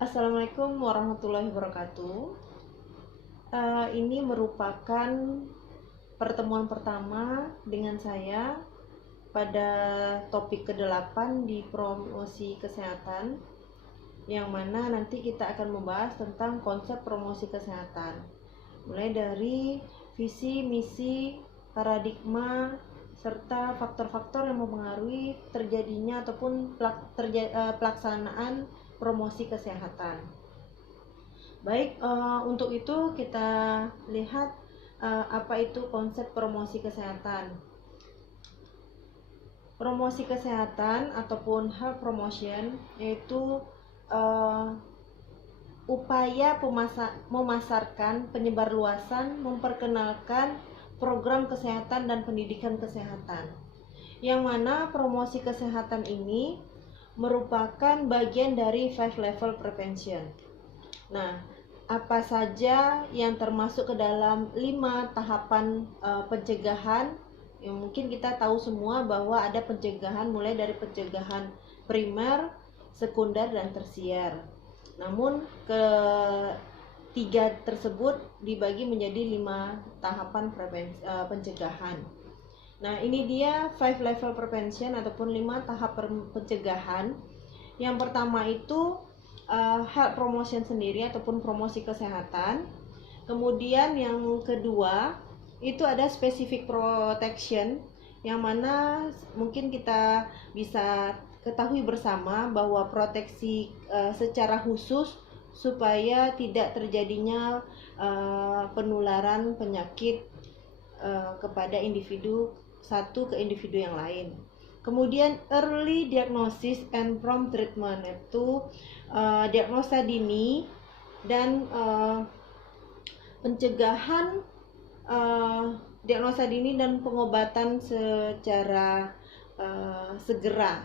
Assalamualaikum warahmatullahi wabarakatuh. Ini merupakan pertemuan pertama dengan saya pada topik ke-8 di promosi kesehatan, yang mana nanti kita akan membahas tentang konsep promosi kesehatan, mulai dari visi, misi, paradigma, serta faktor-faktor yang mempengaruhi terjadinya ataupun pelaksanaan promosi kesehatan. Baik, untuk itu kita lihat apa itu konsep promosi kesehatan. Promosi kesehatan ataupun health promotion yaitu upaya memasarkan, penyebarluasan, memperkenalkan program kesehatan dan pendidikan kesehatan. Yang mana promosi kesehatan ini merupakan bagian dari 5 level prevention. Nah, apa saja yang termasuk ke dalam 5 tahapan pencegahan? Yang mungkin kita tahu semua bahwa ada pencegahan mulai dari pencegahan primer, sekunder, dan tersier. Namun ketiga tersebut dibagi menjadi 5 tahapan pencegahan. Nah, ini dia 5 level prevention ataupun 5 tahap pencegahan. Yang pertama itu health promotion sendiri ataupun promosi kesehatan. Kemudian yang kedua itu ada specific protection, yang mana mungkin kita bisa ketahui bersama bahwa proteksi secara khusus supaya tidak terjadinya penularan penyakit kepada individu satu ke individu yang lain. Kemudian early diagnosis and prompt treatment, yaitu diagnosa dini dan pencegahan, diagnosa dini dan pengobatan secara segera.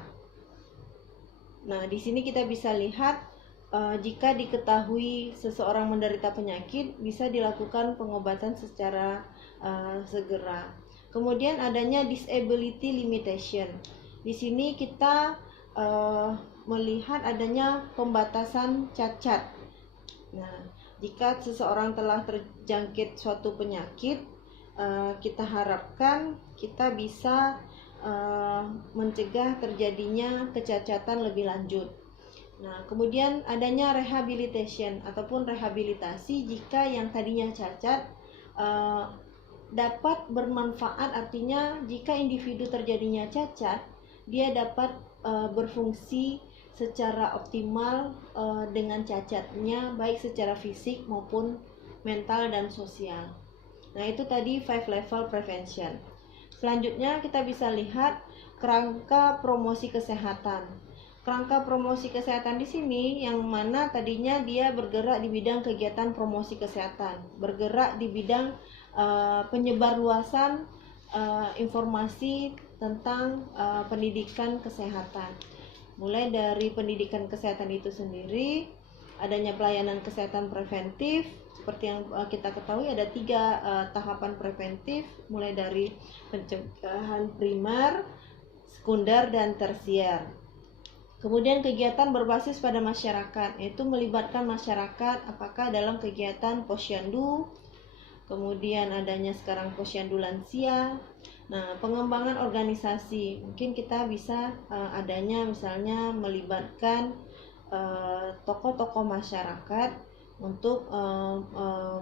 Nah, di sini kita bisa lihat jika diketahui seseorang menderita penyakit, bisa dilakukan pengobatan secara segera. Kemudian adanya disability limitation. Di sini kita melihat adanya pembatasan cacat. Nah, jika seseorang telah terjangkit suatu penyakit, kita harapkan kita bisa mencegah terjadinya kecacatan lebih lanjut. Nah, kemudian adanya rehabilitation ataupun rehabilitasi jika yang tadinya cacat dapat bermanfaat, artinya jika individu terjadinya cacat, dia dapat berfungsi secara optimal dengan cacatnya, baik secara fisik maupun mental dan sosial. Nah, itu tadi 5 level prevention. Selanjutnya kita bisa lihat kerangka promosi kesehatan. Kerangka promosi kesehatan di sini yang mana tadinya dia bergerak di bidang kegiatan promosi kesehatan, bergerak di bidang penyebarluasan informasi tentang pendidikan kesehatan. Mulai dari pendidikan kesehatan itu sendiri, adanya pelayanan kesehatan preventif. Seperti yang kita ketahui ada 3 tahapan preventif, mulai dari pencegahan primer, sekunder, dan tersier. Kemudian kegiatan berbasis pada masyarakat, yaitu melibatkan masyarakat apakah dalam kegiatan posyandu, kemudian adanya sekarang posyandu lansia. Nah, pengembangan organisasi, mungkin kita bisa adanya misalnya melibatkan tokoh-tokoh masyarakat untuk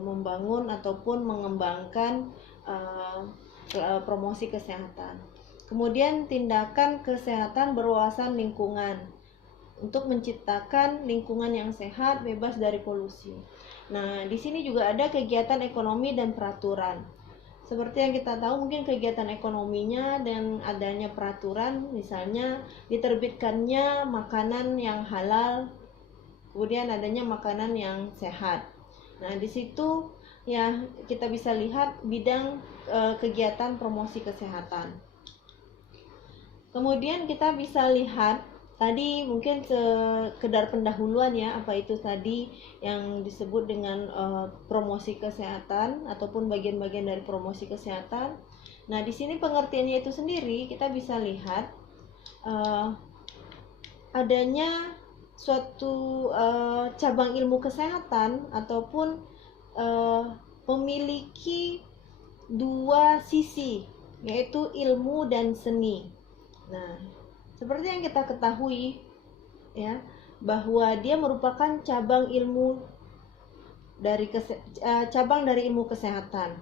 membangun ataupun mengembangkan promosi kesehatan. Kemudian tindakan kesehatan berwawasan lingkungan untuk menciptakan lingkungan yang sehat, bebas dari polusi. Nah, di sini juga ada kegiatan ekonomi dan peraturan. Seperti yang kita tahu, mungkin kegiatan ekonominya dan adanya peraturan, misalnya diterbitkannya makanan yang halal, kemudian adanya makanan yang sehat. Nah, di situ ya kita bisa lihat bidang kegiatan promosi kesehatan. Kemudian kita bisa lihat tadi mungkin sekedar pendahuluan ya, apa itu tadi yang disebut dengan promosi kesehatan ataupun bagian-bagian dari promosi kesehatan. Nah, di sini pengertiannya itu sendiri kita bisa lihat adanya suatu cabang ilmu kesehatan ataupun memiliki dua sisi, yaitu ilmu dan seni. Nah, seperti yang kita ketahui ya, bahwa dia merupakan cabang dari ilmu kesehatan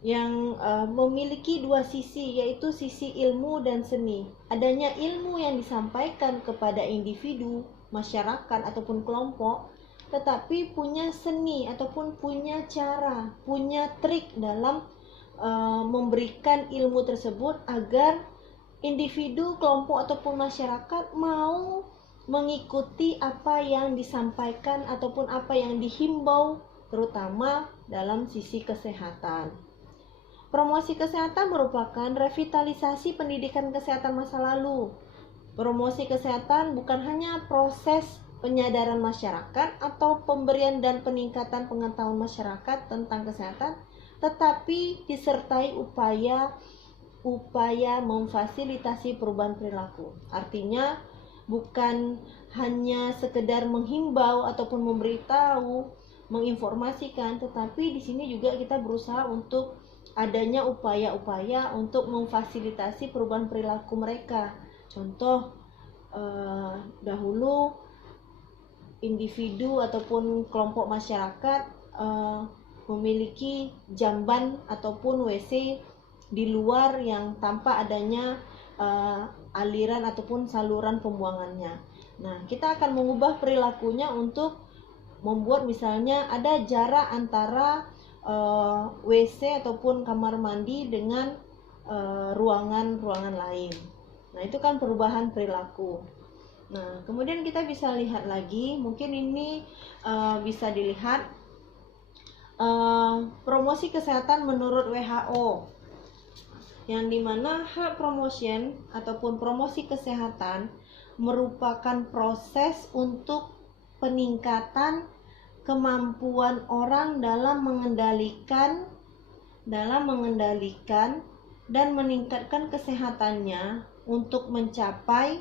yang memiliki dua sisi, yaitu sisi ilmu dan seni. Adanya ilmu yang disampaikan kepada individu, masyarakat ataupun kelompok, tetapi punya seni ataupun punya cara, punya trik dalam memberikan ilmu tersebut agar individu, kelompok ataupun masyarakat mau mengikuti apa yang disampaikan ataupun apa yang dihimbau, terutama dalam sisi kesehatan. Promosi kesehatan merupakan revitalisasi pendidikan kesehatan masa lalu. Promosi kesehatan bukan hanya proses penyadaran masyarakat atau pemberian dan peningkatan pengetahuan masyarakat tentang kesehatan, tetapi disertai upaya memfasilitasi perubahan perilaku. Artinya bukan hanya sekedar menghimbau ataupun memberitahu, menginformasikan, tetapi di sini juga kita berusaha untuk adanya upaya-upaya untuk memfasilitasi perubahan perilaku mereka. Contoh, dahulu individu ataupun kelompok masyarakat memiliki jamban ataupun WC di luar yang tanpa adanya aliran ataupun saluran pembuangannya. Nah, kita akan mengubah perilakunya untuk membuat misalnya ada jarak antara WC ataupun kamar mandi dengan ruangan-ruangan lain. Nah, itu kan perubahan perilaku. Nah, kemudian kita bisa lihat lagi, mungkin ini bisa dilihat promosi kesehatan menurut WHO, yang dimana health promotion ataupun promosi kesehatan merupakan proses untuk peningkatan kemampuan orang dalam mengendalikan dan meningkatkan kesehatannya untuk mencapai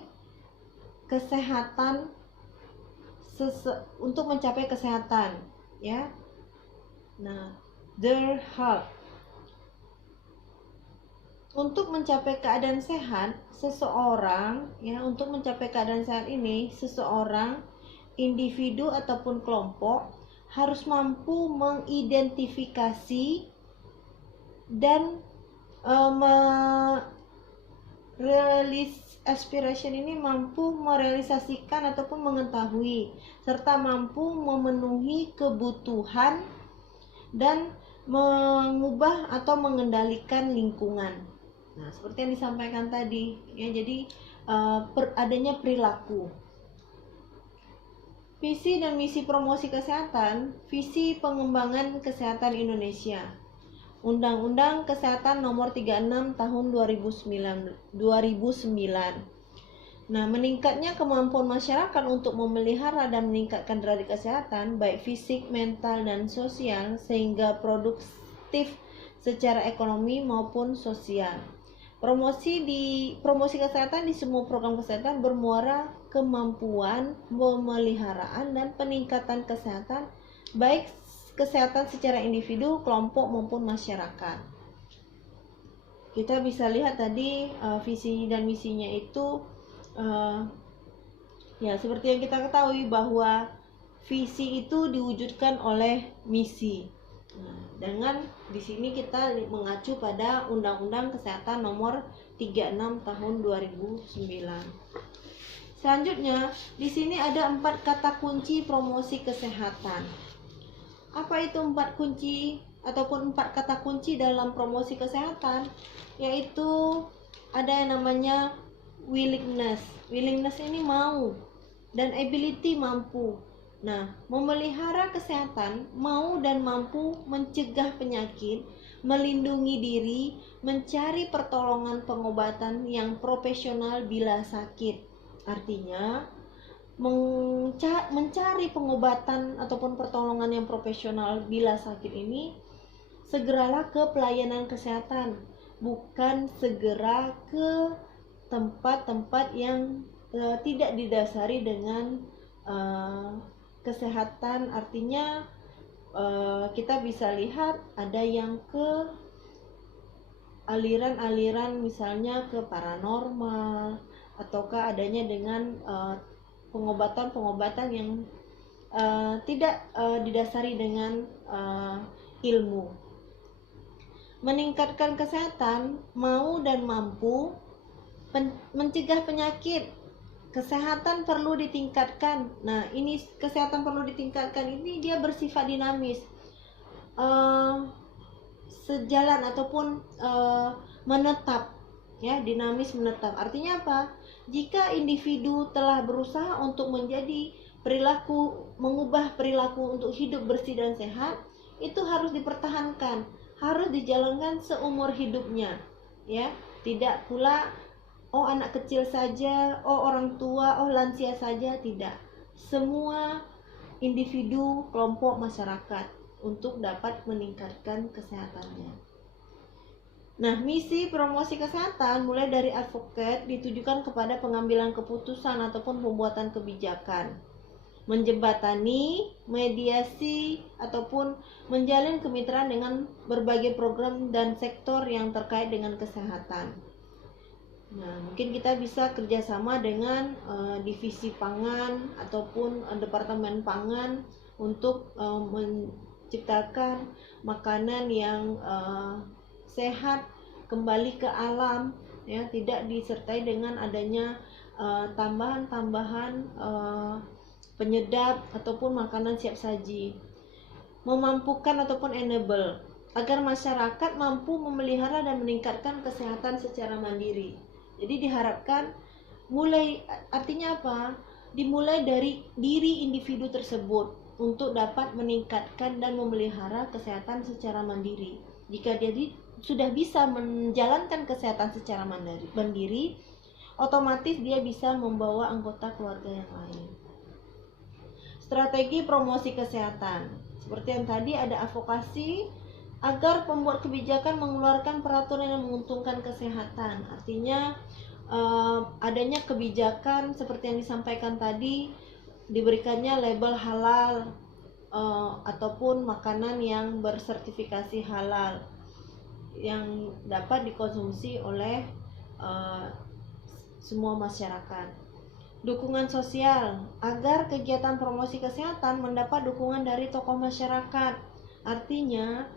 kesehatan ya. Nah, their health. Untuk mencapai keadaan sehat seseorang, ya, untuk mencapai keadaan sehat ini seseorang, individu ataupun kelompok harus mampu mengidentifikasi dan aspiration ini mampu merealisasikan ataupun mengetahui serta mampu memenuhi kebutuhan dan mengubah atau mengendalikan lingkungan. Nah, seperti yang disampaikan tadi ya, jadi adanya perilaku. Visi dan misi promosi kesehatan, visi pengembangan kesehatan Indonesia. Undang-Undang Kesehatan Nomor 36 Tahun 2009. Nah, meningkatnya kemampuan masyarakat untuk memelihara dan meningkatkan derajat kesehatan baik fisik, mental, dan sosial sehingga produktif secara ekonomi maupun sosial. Promosi kesehatan di semua program kesehatan bermuara kemampuan pemeliharaan dan peningkatan kesehatan baik kesehatan secara individu, kelompok maupun masyarakat. Kita bisa lihat tadi visi dan misinya itu ya seperti yang kita ketahui bahwa visi itu diwujudkan oleh misi. Nah, dengan di sini kita mengacu pada Undang-Undang Kesehatan Nomor 36 Tahun 2009. Selanjutnya, di sini ada 4 kata kunci promosi kesehatan. Apa itu 4 kunci ataupun 4 kata kunci dalam promosi kesehatan? Yaitu ada yang namanya willingness. Willingness ini mau, dan ability mampu. Nah, memelihara kesehatan, mau dan mampu mencegah penyakit, melindungi diri, mencari pertolongan pengobatan yang profesional bila sakit. Artinya, mencari pengobatan ataupun pertolongan yang profesional bila sakit ini, segeralah ke pelayanan kesehatan, bukan segera ke tempat-tempat yang tidak didasari dengan kesehatan, artinya kita bisa lihat ada yang ke aliran-aliran misalnya ke paranormal, ataukah adanya dengan pengobatan-pengobatan yang tidak didasari dengan ilmu. Meningkatkan kesehatan mau dan mampu mencegah penyakit. Kesehatan perlu ditingkatkan. Nah, ini kesehatan perlu ditingkatkan ini dia bersifat dinamis. Sejalan ataupun menetap, ya, dinamis menetap. Artinya apa? Jika individu telah berusaha untuk mengubah perilaku untuk hidup bersih dan sehat, itu harus dipertahankan, harus dijalankan seumur hidupnya, ya. Tidak pula anak kecil saja, orang tua, lansia saja, tidak. Semua individu, kelompok masyarakat untuk dapat meningkatkan kesehatannya. Nah, misi promosi kesehatan mulai dari advokat ditujukan kepada pengambilan keputusan ataupun pembuatan kebijakan, menjembatani, mediasi, ataupun menjalin kemitraan dengan berbagai program dan sektor yang terkait dengan kesehatan. Nah, mungkin kita bisa kerjasama dengan divisi pangan ataupun departemen pangan untuk menciptakan makanan yang sehat, kembali ke alam, ya, tidak disertai dengan adanya tambahan-tambahan penyedap ataupun makanan siap saji. Memampukan ataupun enable agar masyarakat mampu memelihara dan meningkatkan kesehatan secara mandiri. Jadi diharapkan artinya apa? Dimulai dari diri individu tersebut untuk dapat meningkatkan dan memelihara kesehatan secara mandiri. Jika dia sudah bisa menjalankan kesehatan secara mandiri, otomatis dia bisa membawa anggota keluarga yang lain. Strategi promosi kesehatan, seperti yang tadi, ada advokasi agar pembuat kebijakan mengeluarkan peraturan yang menguntungkan kesehatan. Artinya adanya kebijakan seperti yang disampaikan tadi, diberikannya label halal ataupun makanan yang bersertifikasi halal yang dapat dikonsumsi oleh semua masyarakat. Dukungan sosial agar kegiatan promosi kesehatan mendapat dukungan dari tokoh masyarakat. Artinya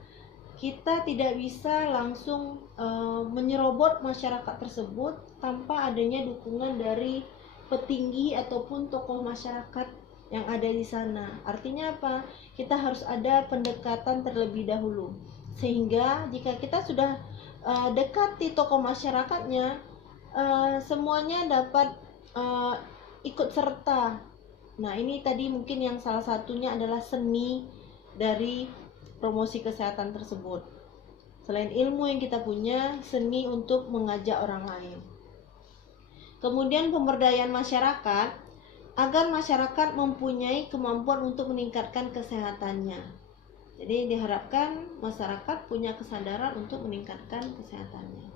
kita tidak bisa langsung menyerobot masyarakat tersebut tanpa adanya dukungan dari petinggi ataupun tokoh masyarakat yang ada di sana. Artinya apa? Kita harus ada pendekatan terlebih dahulu, sehingga jika kita sudah dekati tokoh masyarakatnya, semuanya dapat ikut serta. Nah, ini tadi mungkin yang salah satunya adalah seni dari promosi kesehatan tersebut. Selain ilmu yang kita punya, seni untuk mengajak orang lain. Kemudian pemberdayaan masyarakat agar masyarakat mempunyai kemampuan untuk meningkatkan kesehatannya. Jadi diharapkan masyarakat punya kesadaran untuk meningkatkan kesehatannya.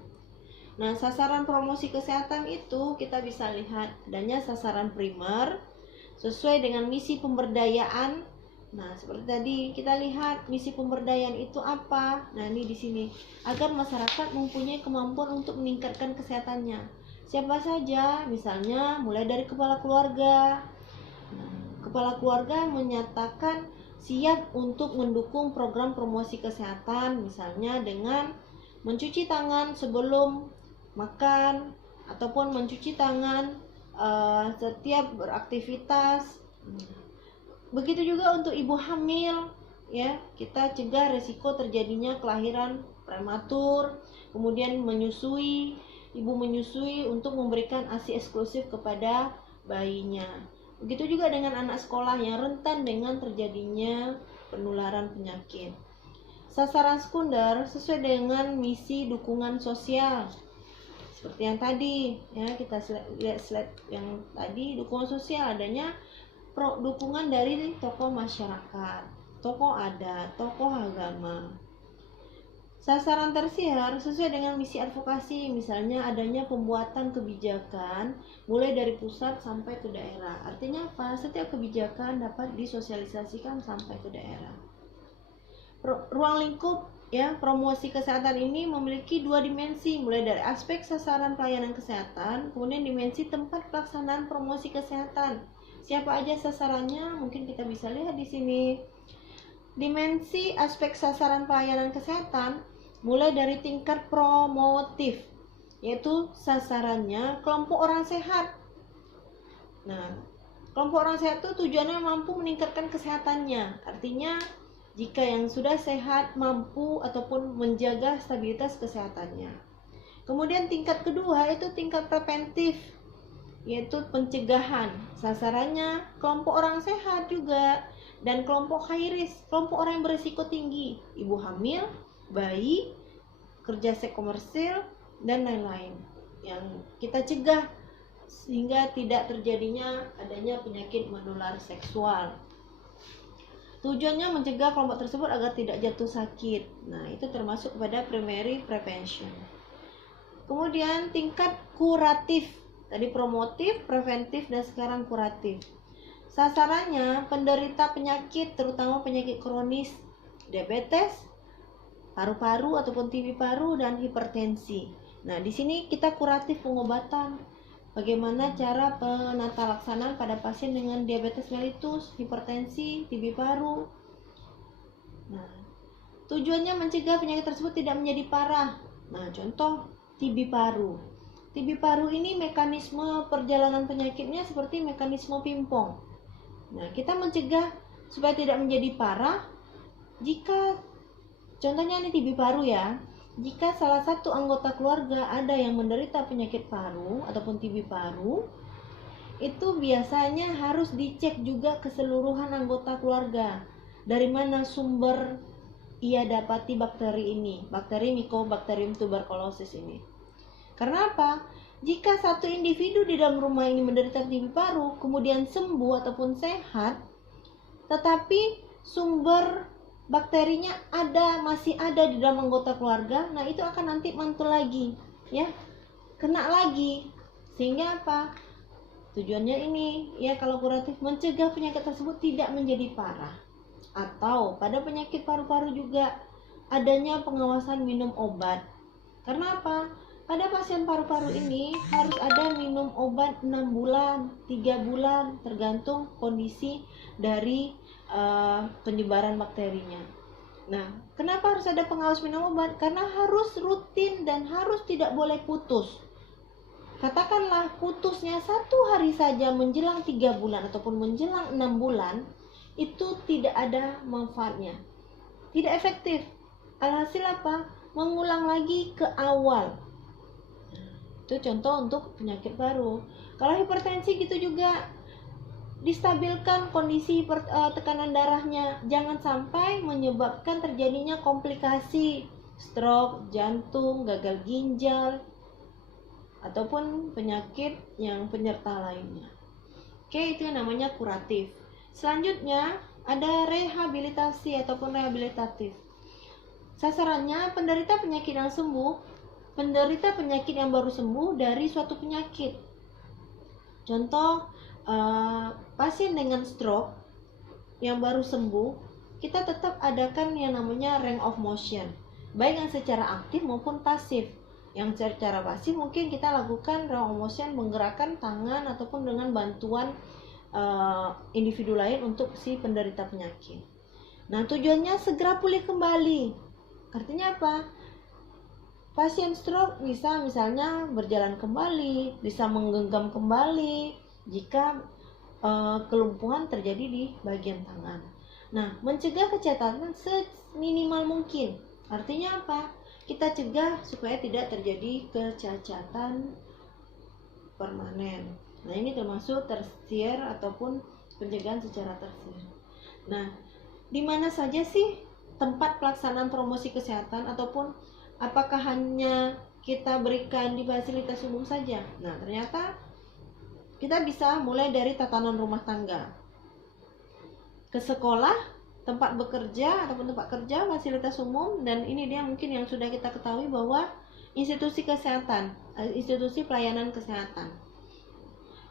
Nah, sasaran promosi kesehatan itu kita bisa lihat adanya sasaran primer sesuai dengan misi pemberdayaan. Nah, seperti tadi kita lihat misi pemberdayaan itu apa. Nah, ini di sini agar masyarakat mempunyai kemampuan untuk meningkatkan kesehatannya. Siapa saja, misalnya mulai dari kepala keluarga. Nah, kepala keluarga menyatakan siap untuk mendukung program promosi kesehatan, misalnya dengan mencuci tangan sebelum makan ataupun mencuci tangan setiap beraktivitas. Begitu juga untuk ibu hamil, ya, kita cegah resiko terjadinya kelahiran prematur. Kemudian ibu menyusui untuk memberikan ASI eksklusif kepada bayinya. Begitu juga dengan anak sekolah yang rentan dengan terjadinya penularan penyakit. Sasaran sekunder sesuai dengan misi dukungan sosial. Seperti yang tadi, ya, kita lihat slide yang tadi, dukungan sosial adanya dukungan dari tokoh masyarakat, tokoh adat, tokoh agama. Sasaran tersier sesuai dengan misi advokasi, misalnya adanya pembuatan kebijakan mulai dari pusat sampai ke daerah. Artinya apa? Setiap kebijakan dapat disosialisasikan sampai ke daerah. Ruang lingkup ya promosi kesehatan ini memiliki dua dimensi, mulai dari aspek sasaran pelayanan kesehatan, kemudian dimensi tempat pelaksanaan promosi kesehatan. Siapa aja sasarannya? Mungkin kita bisa lihat di sini. Dimensi aspek sasaran pelayanan kesehatan mulai dari tingkat promotif, yaitu sasarannya kelompok orang sehat. Nah, kelompok orang sehat itu tujuannya mampu meningkatkan kesehatannya. Artinya, jika yang sudah sehat mampu ataupun menjaga stabilitas kesehatannya. Kemudian tingkat kedua itu tingkat preventif, yaitu pencegahan. Sasarannya kelompok orang sehat juga, dan kelompok high risk, kelompok orang yang berisiko tinggi, ibu hamil, bayi, kerja seks komersil, dan lain-lain yang kita cegah sehingga tidak terjadinya adanya penyakit menular seksual. Tujuannya mencegah kelompok tersebut agar tidak jatuh sakit. Nah, itu termasuk pada primary prevention. Kemudian tingkat kuratif, tadi promotif, preventif, dan sekarang kuratif. Sasarannya penderita penyakit, terutama penyakit kronis, diabetes, paru-paru ataupun TB paru, dan hipertensi. Nah, di sini kita kuratif pengobatan. Bagaimana cara penata laksanaan pada pasien dengan diabetes mellitus, hipertensi, TB paru. Nah, tujuannya mencegah penyakit tersebut tidak menjadi parah. Nah, contoh TB paru. TB paru ini mekanisme perjalanan penyakitnya seperti mekanisme pingpong. Nah, kita mencegah supaya tidak menjadi parah jika contohnya ini TB paru ya. Jika salah satu anggota keluarga ada yang menderita penyakit paru ataupun TB paru, itu biasanya harus dicek juga keseluruhan anggota keluarga. Dari mana sumber ia dapati bakteri ini, bakteri Mycobacterium tuberculosis ini. Karena apa? Jika satu individu di dalam rumah ini menderita TB paru, kemudian sembuh ataupun sehat, tetapi sumber bakterinya masih ada di dalam anggota keluarga, nah itu akan nanti mantul lagi, ya, kena lagi. Sehingga apa? Tujuannya ini, ya, kalau kuratif mencegah penyakit tersebut tidak menjadi parah. Atau pada penyakit paru-paru juga adanya pengawasan minum obat. Karena apa? Pada pasien paru-paru ini harus ada minum obat 6 bulan, 3 bulan, tergantung kondisi dari penyebaran bakterinya. Nah, kenapa harus ada pengawas minum obat? Karena harus rutin dan harus tidak boleh putus. Katakanlah putusnya 1 hari saja menjelang 3 bulan ataupun menjelang 6 bulan, itu tidak ada manfaatnya, tidak efektif. Alhasil apa? Mengulang lagi ke awal. Itu contoh untuk penyakit paru. Kalau hipertensi gitu juga, distabilkan kondisi tekanan darahnya, jangan sampai menyebabkan terjadinya komplikasi stroke, jantung, gagal ginjal, ataupun penyakit yang penyerta lainnya. Oke, itu yang namanya kuratif. Selanjutnya ada rehabilitasi ataupun rehabilitatif. Sasarannya penderita penyakit yang sembuh, penderita penyakit yang baru sembuh dari suatu penyakit. Contoh, pasien dengan stroke yang baru sembuh, kita tetap adakan yang namanya range of motion, baik yang secara aktif maupun pasif. Yang secara pasif mungkin kita lakukan range of motion menggerakkan tangan ataupun dengan bantuan individu lain untuk si penderita penyakit. Nah, tujuannya segera pulih kembali. Artinya apa? Pasien stroke bisa misalnya berjalan kembali, bisa menggenggam kembali jika kelumpuhan terjadi di bagian tangan. Nah, mencegah kecacatan seminimal mungkin. Artinya apa? Kita cegah supaya tidak terjadi kecacatan permanen. Nah, ini termasuk tersier ataupun pencegahan secara tersier. Nah, di mana saja sih tempat pelaksanaan promosi kesehatan, ataupun apakah hanya kita berikan di fasilitas umum saja? Nah, ternyata kita bisa mulai dari tatanan rumah tangga, ke sekolah, tempat bekerja ataupun tempat kerja, fasilitas umum, dan ini dia mungkin yang sudah kita ketahui bahwa institusi kesehatan, institusi pelayanan kesehatan.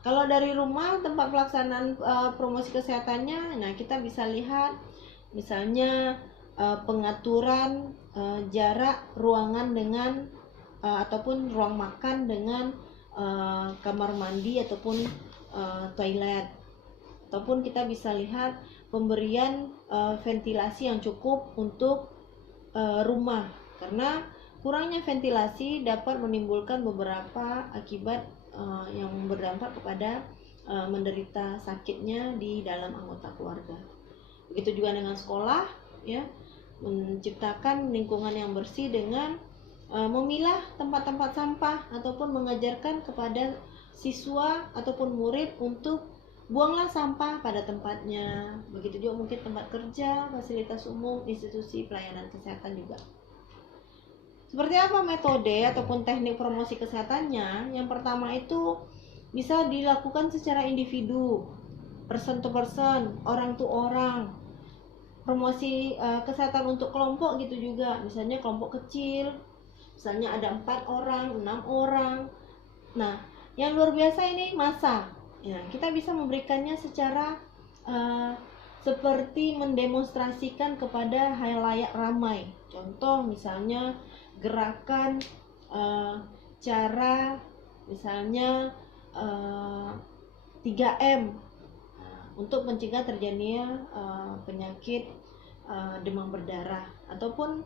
Kalau dari rumah tempat pelaksanaan promosi kesehatannya, nah kita bisa lihat misalnya pengaturan jarak ruangan dengan ataupun ruang makan dengan kamar mandi ataupun toilet, ataupun kita bisa lihat pemberian ventilasi yang cukup untuk rumah, karena kurangnya ventilasi dapat menimbulkan beberapa akibat yang berdampak kepada menderita sakitnya di dalam anggota keluarga. Begitu juga dengan sekolah, ya, menciptakan lingkungan yang bersih dengan memilah tempat-tempat sampah ataupun mengajarkan kepada siswa ataupun murid untuk buanglah sampah pada tempatnya. Begitu juga mungkin tempat kerja, fasilitas umum, institusi pelayanan kesehatan juga. Seperti apa metode ataupun teknik promosi kesehatannya? Yang pertama itu bisa dilakukan secara individu, person to person, orang to orang. Promosi kesehatan untuk kelompok gitu juga, misalnya kelompok kecil, misalnya ada 4 orang, 6 orang. Nah, yang luar biasa ini massa. Ya, kita bisa memberikannya secara seperti mendemonstrasikan kepada halayak ramai. Contoh misalnya gerakan cara misalnya 3M untuk mencegah terjadinya penyakit demam berdarah, ataupun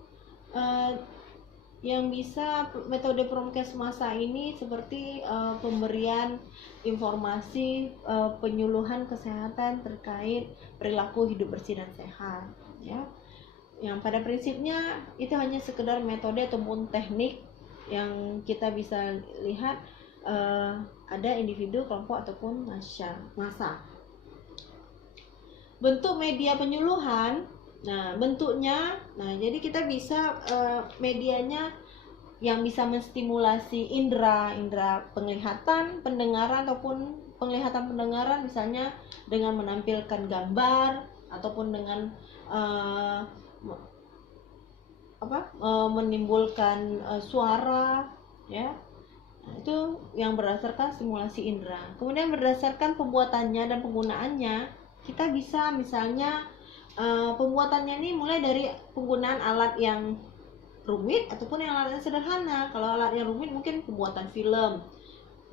yang bisa metode promkes massa ini seperti pemberian informasi penyuluhan kesehatan terkait perilaku hidup bersih dan sehat, ya, yang pada prinsipnya itu hanya sekedar metode ataupun teknik yang kita bisa lihat ada individu, kelompok ataupun massa. Bentuk media penyuluhan, nah bentuknya, nah jadi kita bisa medianya yang bisa menstimulasi indera penglihatan, pendengaran ataupun penglihatan pendengaran, misalnya dengan menampilkan gambar ataupun dengan menimbulkan suara, ya. Nah, itu yang berdasarkan stimulasi indera. Kemudian berdasarkan pembuatannya dan penggunaannya, kita bisa misalnya pembuatannya ini mulai dari penggunaan alat yang rumit ataupun yang alat yang sederhana. Kalau alat yang rumit mungkin pembuatan film,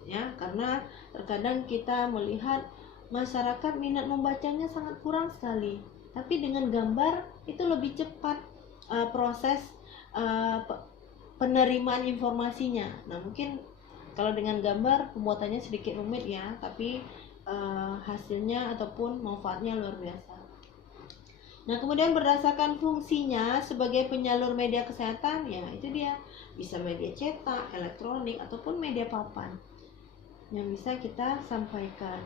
ya, karena terkadang kita melihat masyarakat minat membacanya sangat kurang sekali. Tapi dengan gambar itu lebih cepat proses penerimaan informasinya. Nah, mungkin kalau dengan gambar pembuatannya sedikit rumit, ya, tapi hasilnya ataupun manfaatnya luar biasa. Nah, kemudian berdasarkan fungsinya sebagai penyalur media kesehatan, ya itu dia bisa media cetak, elektronik ataupun media papan yang bisa kita sampaikan.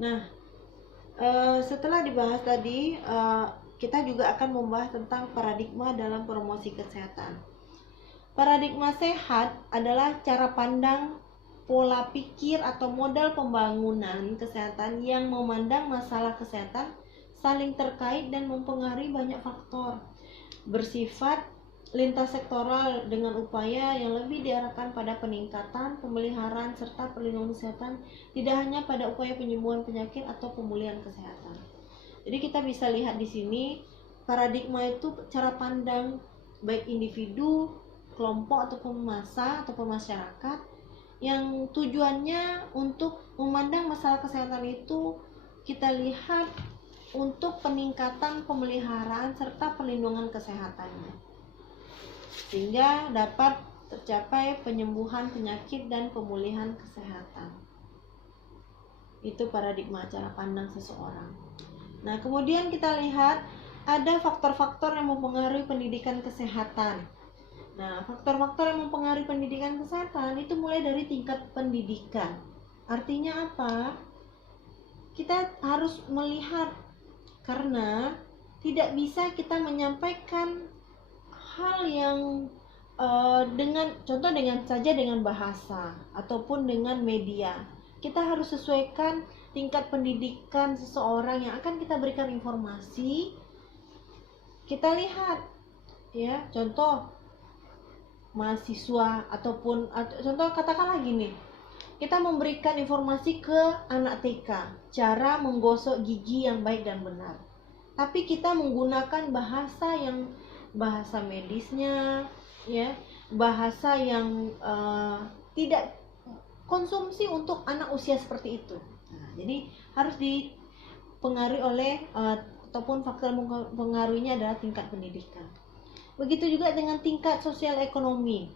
Nah, setelah dibahas tadi, kita juga akan membahas tentang paradigma dalam promosi kesehatan. Paradigma sehat adalah cara pandang, pola pikir atau modal pembangunan kesehatan yang memandang masalah kesehatan saling terkait dan mempengaruhi banyak faktor, bersifat lintas sektoral dengan upaya yang lebih diarahkan pada peningkatan, pemeliharaan serta perlindungan kesehatan, tidak hanya pada upaya penyembuhan penyakit atau pemulihan kesehatan. Jadi kita bisa lihat di sini paradigma itu cara pandang baik individu, kelompok ataupun massa ataupun masyarakat yang tujuannya untuk memandang masalah kesehatan itu kita lihat untuk peningkatan pemeliharaan serta perlindungan kesehatannya, sehingga dapat tercapai penyembuhan penyakit dan pemulihan kesehatan. Itu paradigma cara pandang seseorang. Nah, kemudian kita lihat ada faktor-faktor yang mempengaruhi pendidikan kesehatan. Nah, faktor-faktor yang mempengaruhi pendidikan kesehatan itu mulai dari tingkat pendidikan. Artinya apa? Kita harus melihat, karena tidak bisa kita menyampaikan hal yang dengan contoh dengan bahasa ataupun dengan media. Kita harus sesuaikan tingkat pendidikan seseorang yang akan kita berikan informasi, kita lihat ya, contoh mahasiswa ataupun contoh katakanlah gini, kita memberikan informasi ke anak TK cara menggosok gigi yang baik dan benar, tapi kita menggunakan bahasa medisnya ya, bahasa yang tidak konsumsi untuk anak usia seperti itu. Nah, jadi harus dipengaruhi oleh ataupun faktor mempengaruhinya adalah tingkat pendidikan. Begitu juga dengan tingkat sosial ekonomi.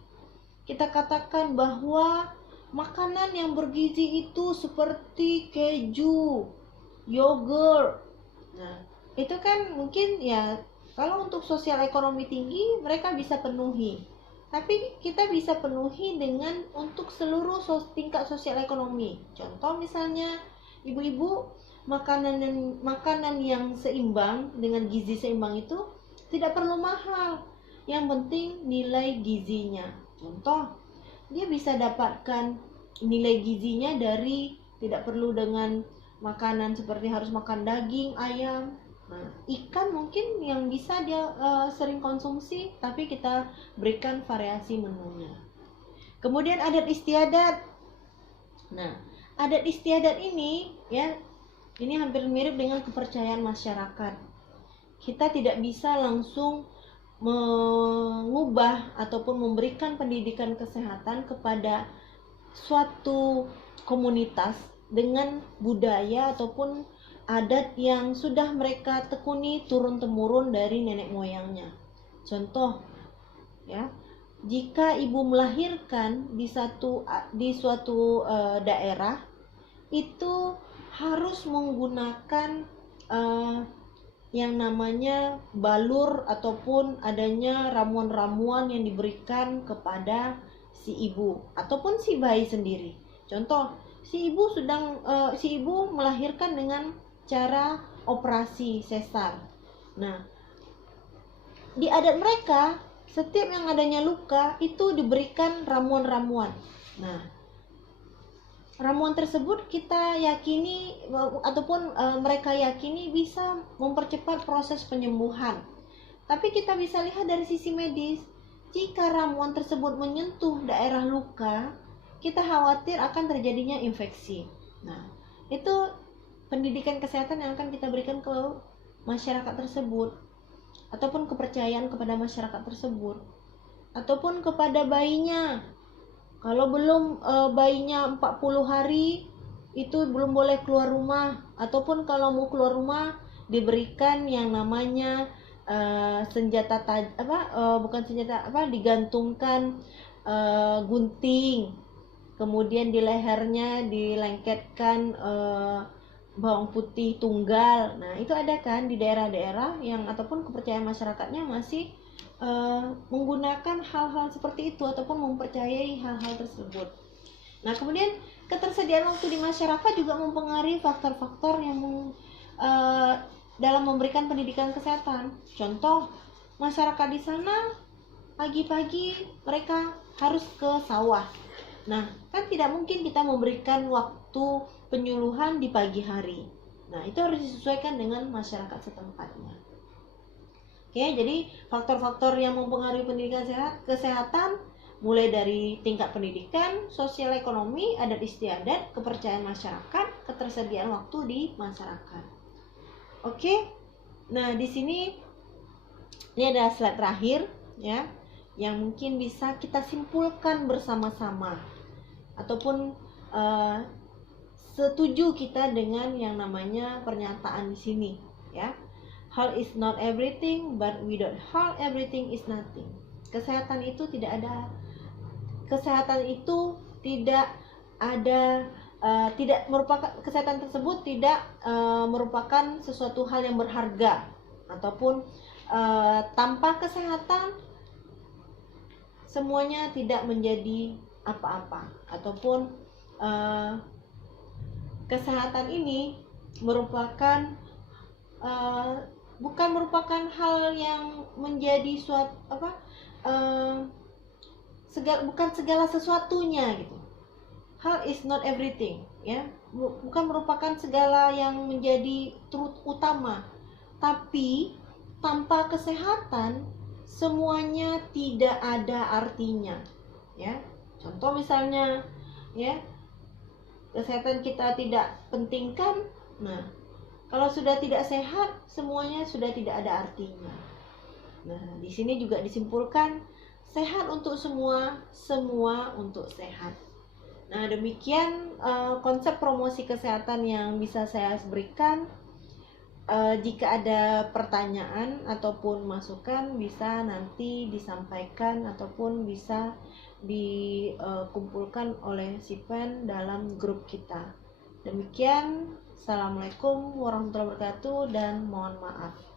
Kita katakan bahwa makanan yang bergizi itu seperti keju, yogurt. Nah, itu kan mungkin ya kalau untuk sosial ekonomi tinggi mereka bisa penuhi. Tapi kita bisa penuhi dengan untuk seluruh tingkat sosial ekonomi. Contoh misalnya ibu-ibu, makanan yang seimbang dengan gizi seimbang itu tidak perlu mahal. Yang penting nilai gizinya. Contoh, dia bisa dapatkan nilai gizinya dari tidak perlu dengan makanan seperti harus makan daging, ayam. Nah, ikan mungkin yang bisa dia sering konsumsi, tapi kita berikan variasi menunya. Kemudian adat istiadat. Nah, adat istiadat ini ya, ini hampir mirip dengan kepercayaan masyarakat. Kita tidak bisa langsung mengubah ataupun memberikan pendidikan kesehatan kepada suatu komunitas dengan budaya ataupun adat yang sudah mereka tekuni turun-temurun dari nenek moyangnya. Contoh ya, jika ibu melahirkan di suatu daerah, itu harus menggunakan yang namanya balur ataupun adanya ramuan-ramuan yang diberikan kepada si ibu ataupun si bayi sendiri. Contoh, si ibu melahirkan dengan cara operasi sesar. Nah, di adat mereka setiap yang adanya luka itu diberikan ramuan-ramuan. Nah, ramuan tersebut kita yakini ataupun mereka yakini bisa mempercepat proses penyembuhan. Tapi kita bisa lihat dari sisi medis, jika ramuan tersebut menyentuh daerah luka, kita khawatir akan terjadinya infeksi. Nah, itu pendidikan kesehatan yang akan kita berikan ke masyarakat tersebut, ataupun kepercayaan kepada masyarakat tersebut, ataupun kepada bayinya. Kalau belum bayinya 40 hari itu belum boleh keluar rumah, ataupun kalau mau keluar rumah diberikan yang namanya digantungkan gunting, kemudian di lehernya dilengketkan bawang putih tunggal. Nah, itu ada kan di daerah-daerah yang ataupun kepercayaan masyarakatnya masih menggunakan hal-hal seperti itu ataupun mempercayai hal-hal tersebut. Nah, kemudian ketersediaan waktu di masyarakat juga mempengaruhi faktor-faktor yang dalam memberikan pendidikan kesehatan. Contoh, masyarakat di sana pagi-pagi mereka harus ke sawah. Nah, kan tidak mungkin kita memberikan waktu penyuluhan di pagi hari. Nah, itu harus disesuaikan dengan masyarakat setempatnya. Oke, jadi faktor-faktor yang mempengaruhi pendidikan kesehatan mulai dari tingkat pendidikan, sosial ekonomi, adat istiadat, kepercayaan masyarakat, ketersediaan waktu di masyarakat. Oke, nah di sini ini ada slide terakhir ya, yang mungkin bisa kita simpulkan bersama-sama ataupun setuju kita dengan yang namanya pernyataan di sini ya. Health is not everything, but without health everything is nothing. Kesehatan itu tidak ada kesehatan tersebut tidak merupakan sesuatu hal yang berharga, ataupun tanpa kesehatan semuanya tidak menjadi apa-apa, ataupun kesehatan ini bukan merupakan hal yang menjadi bukan segala sesuatunya gitu. Health is not everything. ya, bukan merupakan segala yang menjadi truth utama, tapi tanpa kesehatan semuanya tidak ada artinya, ya. Contoh misalnya, ya, kesehatan kita tidak pentingkan, nah kalau sudah tidak sehat semuanya sudah tidak ada artinya. Nah, di sini juga disimpulkan sehat untuk semua, semua untuk sehat. Nah, demikian konsep promosi kesehatan yang bisa saya berikan. Jika ada pertanyaan ataupun masukan bisa nanti disampaikan ataupun bisa dikumpulkan oleh Sipen dalam grup kita. Demikian, Assalamualaikum warahmatullahi wabarakatuh dan mohon maaf.